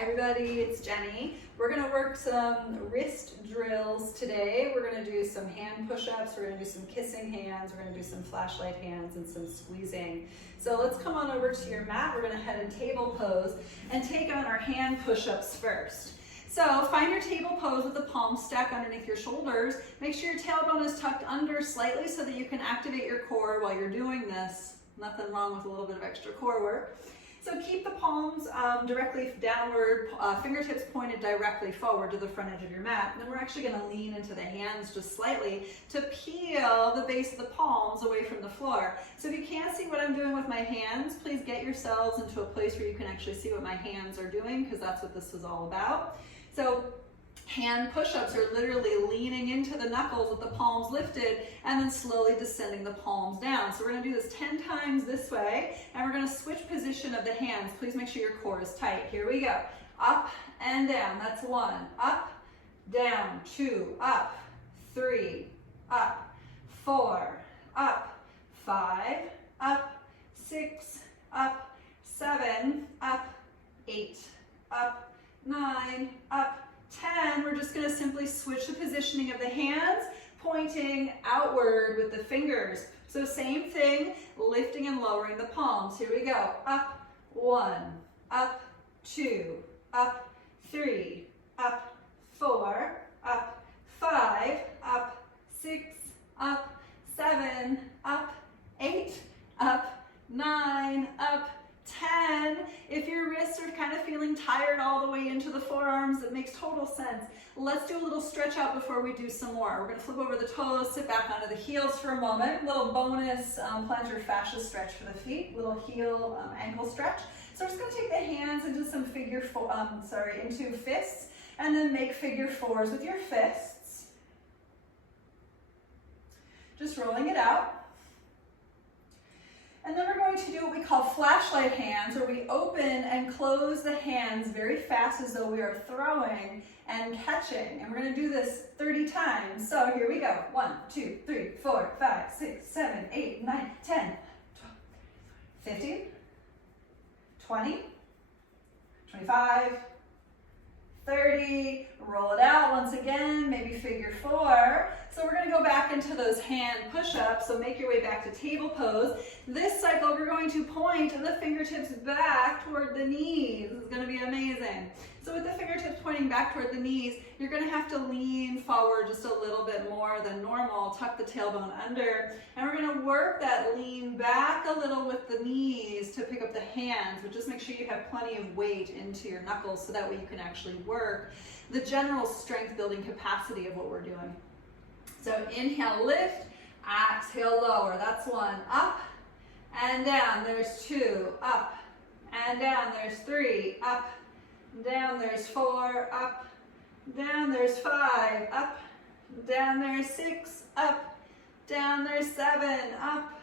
Hi everybody, it's Jenny. We're going to work some wrist drills today. We're going to do some hand push-ups, we're going to do some kissing hands, we're going to do some flashlight hands and some squeezing. So let's come on over to your mat. We're going to head in table pose and take on our hand push-ups first. So find your table pose with the palms stacked underneath your shoulders. Make sure your tailbone is tucked under slightly so that you can activate your core while you're doing this. Nothing wrong with a little bit of extra core work. So keep the palms directly downward, fingertips pointed directly forward to the front edge of your mat. And then we're actually going to lean into the hands just slightly to peel the base of the palms away from the floor. So if you can't see what I'm doing with my hands, please get yourselves into a place where you can actually see what my hands are doing, because that's what this is all about. So hand push-ups are literally leaning into the knuckles with the palms lifted and then slowly descending the palms down. So we're going to do this 10 times this way, and we're going to switch position of the hands. Please make sure your core is tight. Here we go. Up and down. That's 1. Up, down. 2. Up. 3. Up. 4. Up. 5. Up. 6. Up. 7. Up. 8. Up. 9. Up. 10, we're just going to simply switch the positioning of the hands, pointing outward with the fingers. So same thing, lifting and lowering the palms. Here we go. Up, 1, up, 2, up, 3, up, 4, up, 5, up, 6, up, 7, up, 8, up, 9, up, 10. If your wrists are kind of feeling tired all the way into the forearms, it makes total sense. Let's do a little stretch out before we do some more. We're going to flip over the toes, sit back onto the heels for a moment. Little bonus plantar fascia stretch for the feet. Little heel ankle stretch. So we're just going to take the hands into some into fists, and then make figure fours with your fists. Just rolling it out. And then we're going to do what we call flashlight hands, where we open and close the hands very fast as though we are throwing and catching. And we're going to do this 30 times. So here we go. 1, 2, 3, 4, 5, 6, 7, 8, 9, 10, 12, 15, 20, 25, 30, roll it out once again, maybe figure 4. So we're going to go back into those hand push-ups, so make your way back to table pose. This cycle we're going to point the fingertips back toward the knees. This is going to be amazing. So with the fingertips pointing back toward the knees, you're going to have to lean forward just a little bit more than normal, tuck the tailbone under, and we're going to work that lean back a little with the knees to pick up the hands, but just make sure you have plenty of weight into your knuckles so that way you can actually work the general strength building capacity of what we're doing. So inhale, lift, exhale, lower. That's 1. Up and down. There's 2. Up and down. There's 3. Up, down. There's 4. Up, down. There's 5. Up, down. There's 6. Up, down. There's 7. Up,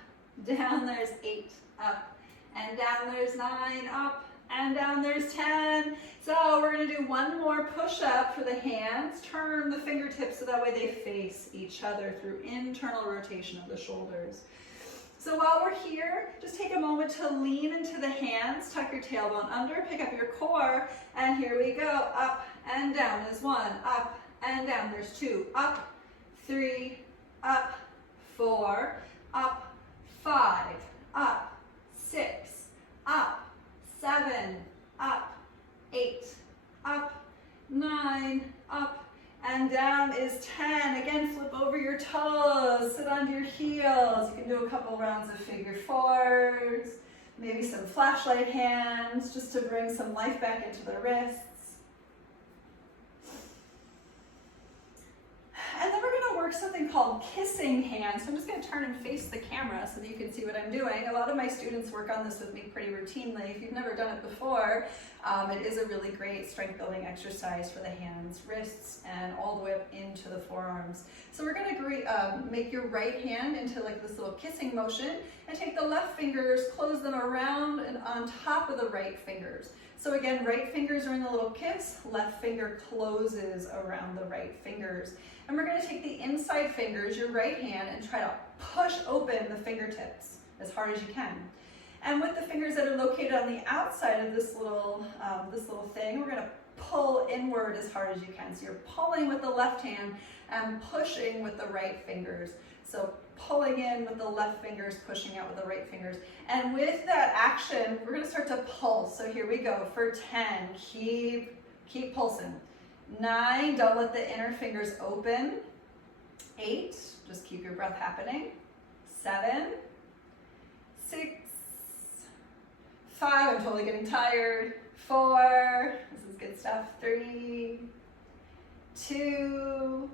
down. There's 8. Up and down. There's 9. Up and down. There's 10. So we're going to do one more push-up for the hands. Turn the fingertips so that way they face each other through internal rotation of the shoulders. So while we're here, just take a moment to lean into the hands, tuck your tailbone under, pick up your core, and here we go. Up and down is 1, up and down. There's 2, up, 3, up, 4, up, 5, up, 6, up, 7, up, 8, up, 9, up, and down is 10. Again, flip over your toes, sit onto your heels. You can do a couple rounds of figure fours, maybe some flashlight hands, just to bring some life back into the wrists. And then we're going to work something called kissing hands. So I'm just going to turn and face the camera so that you can see what I'm doing. A lot of my students work on this with me pretty routinely. If you've never done it before, it is a really great strength building exercise for the hands, wrists, and all the way up into the forearms. So we're going to make your right hand into like this little kissing motion, and take the left fingers, close them around and on top of the right fingers. So again, right fingers are in the little kiss, left finger closes around the right fingers. And we're going to take the inside fingers, your right hand, and try to push open the fingertips as hard as you can. And with the fingers that are located on the outside of this little thing, we're gonna pull inward as hard as you can. So you're pulling with the left hand and pushing with the right fingers. So pulling in with the left fingers, pushing out with the right fingers. And with that action, we're gonna start to pulse. So here we go for 10, keep pulsing. 9, don't let the inner fingers open. 8, just keep your breath happening. 7, 6, 5, I'm totally getting tired. 4, this is good stuff. 3, 2,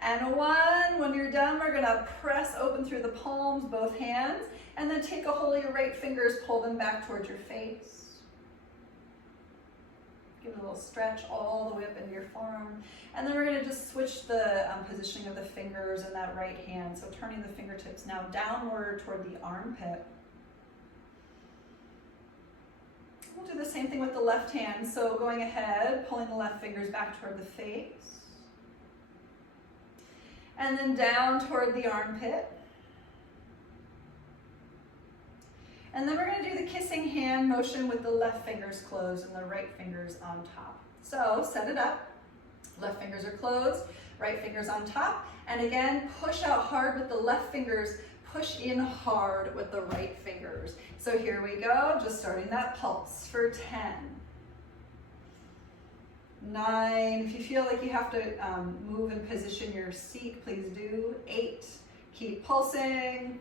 and 1. When you're done, we're gonna press open through the palms, both hands, and then take a hold of your right fingers, pull them back towards your face. Give it a little stretch all the way up into your forearm. And then we're gonna just switch the positioning of the fingers in that right hand. So turning the fingertips now downward toward the armpit. We'll do the same thing with the left hand. So going ahead, pulling the left fingers back toward the face. And then down toward the armpit. And then we're going to do the kissing hand motion with the left fingers closed and the right fingers on top. So set it up. Left fingers are closed, right fingers on top. And again, push out hard with the left fingers, push in hard with the right fingers. So here we go, just starting that pulse for 10. 9, if you feel like you have to move and position your seat, please do. 8, keep pulsing.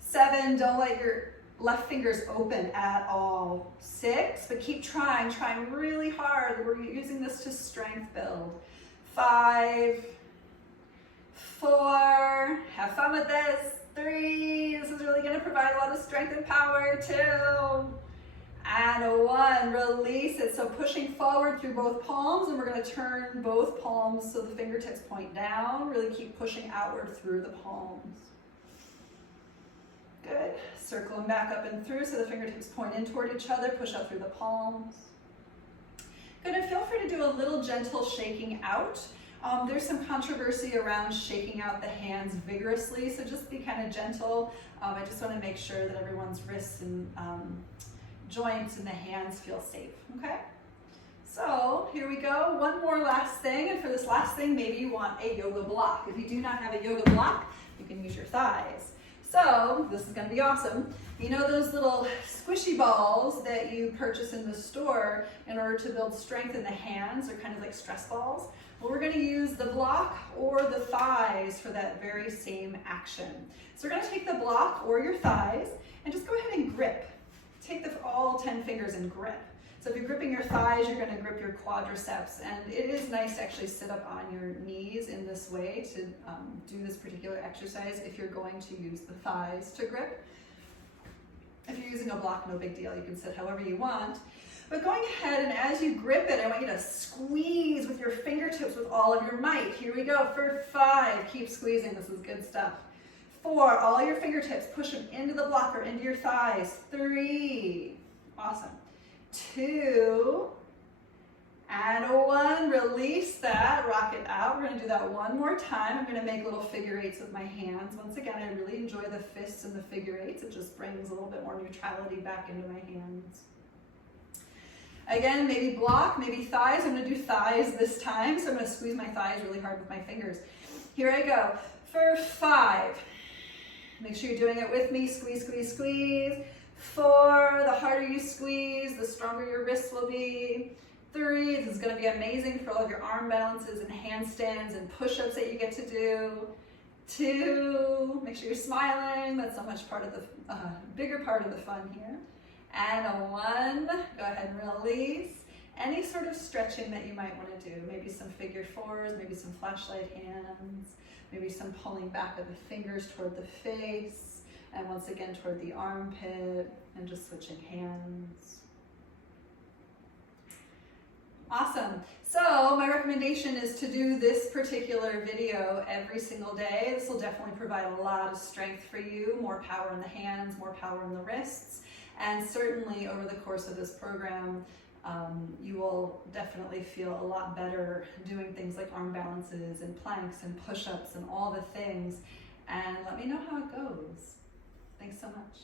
7, don't let your left fingers open at all. 6, but keep trying really hard. We're using this to strength build. 5, 4, have fun with this. 3, this is really gonna provide a lot of strength and power. 2, and 1, release it. So pushing forward through both palms, and we're gonna turn both palms so the fingertips point down. Really keep pushing outward through the palms. Good, circle them back up and through so the fingertips point in toward each other, push out through the palms. Good, and feel free to do a little gentle shaking out. There's some controversy around shaking out the hands vigorously, so just be kind of gentle. I just want to make sure that everyone's wrists and joints and the hands feel safe, okay? So here we go, one more last thing, and for this last thing, maybe you want a yoga block. If you do not have a yoga block, you can use your thighs. So this is gonna be awesome. You know those little squishy balls that you purchase in the store in order to build strength in the hands? They're kind of like stress balls. Well, we're gonna use the block or the thighs for that very same action. So we're gonna take the block or your thighs and just go ahead and grip. Take all 10 fingers and grip. So if you're gripping your thighs, you're gonna grip your quadriceps. And it is nice to actually sit up on your knees in this way to do this particular exercise if you're going to use the thighs to grip. If you're using a block, no big deal. You can sit however you want. But going ahead and as you grip it, I want you to squeeze with your fingertips with all of your might. Here we go for 5. Keep squeezing. This is good stuff. 4, all your fingertips, push them into the block or into your thighs. 3, awesome. 2, and 1, release that, rock it out. We're gonna do that one more time. I'm gonna make little figure eights with my hands. Once again, I really enjoy the fists and the figure eights. It just brings a little bit more neutrality back into my hands. Again, maybe block, maybe thighs. I'm gonna do thighs this time, so I'm gonna squeeze my thighs really hard with my fingers. Here I go, for 5. Make sure you're doing it with me, squeeze, squeeze, squeeze. 4, the harder you squeeze, the stronger your wrists will be. 3, this is gonna be amazing for all of your arm balances and handstands and push-ups that you get to do. 2, make sure you're smiling. That's so much part of the, bigger part of the fun here. And 1, go ahead and release. Any sort of stretching that you might wanna do. Maybe some figure 4s, maybe some flashlight hands, maybe some pulling back of the fingers toward the face. And once again toward the armpit, and just switching hands. Awesome. So my recommendation is to do this particular video every single day. This will definitely provide a lot of strength for you, more power in the hands, more power in the wrists, and certainly over the course of this program, you will definitely feel a lot better doing things like arm balances and planks and push-ups and all the things. And let me know how it goes. Thanks so much.